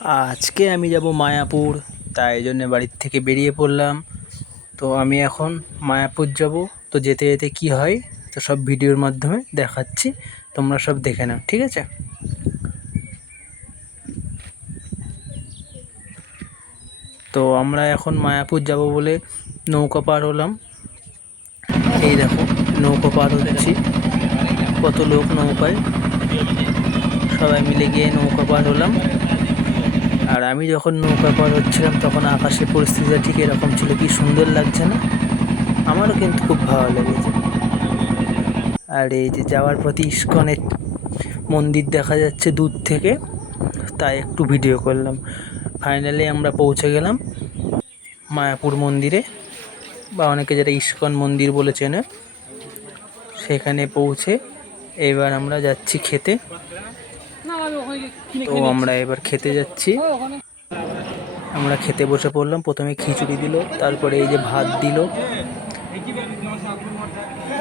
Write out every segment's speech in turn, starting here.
আজকে আমি যাব মায়াপুর, তাই জন্য বাড়ির থেকে বেরিয়ে পড়লাম। তো আমি এখন মায়াপুর যাব। তো যেতে যেতে কী হয় তো সব ভিডিওর মাধ্যমে দেখাচ্ছি, তোমরা সব দেখে নাও, ঠিক আছে? তো আমরা এখন মায়াপুর যাব বলে নৌকা পার হলাম। এই দেখো নৌকা পার হচ্ছি, কত লোক নৌকায়, সবাই মিলে গিয়ে নৌকা পার হলাম। আর আমি যখন নৌকা পার হচ্ছিলাম তখন আকাশের পরিস্থিতিটা ঠিক এরকম ছিল, কি সুন্দর লাগছে না? আমারও কিন্তু খুব ভালো লেগেছে। আর এই যে যাওয়ার পথে ইস্কনের মন্দির দেখা যাচ্ছে দূর থেকে, তাই একটু ভিডিও করলাম। ফাইনালি আমরা পৌঁছে গেলাম মায়াপুর মন্দিরে, বা অনেকে যেটা ইস্কন মন্দির বলে চেনে। সেখানে পৌঁছে এবার আমরা যাচ্ছি খেতে। তো আমরা এবার খেতে যাচ্ছি। আমরা খেতে বসে পড়লাম। প্রথমে খিচুড়ি দিল, তারপরে এই যে ভাত দিল।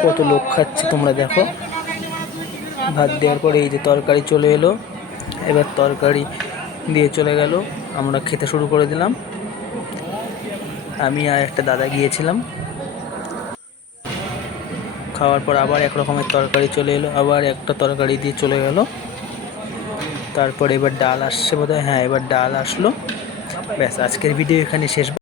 কত লোক খাচ্ছে তোমরা দেখো। ভাত দেওয়ার পরে এই যে তরকারি চলে এলো, এবার তরকারি দিয়ে চলে গেল। আমরা খেতে শুরু করে দিলাম। আমি আর একটা দাদা গিয়েছিলাম। খাওয়ার পর আবার এক রকমের তরকারি চলে এলো, আবার একটা তরকারি দিয়ে চলে গেল। তারপর এবার ডাল আসছে বোধহয়, হ্যাঁ এবার ডাল আসলো। ব্যাস, আজকের ভিডিও এখানে শেষ।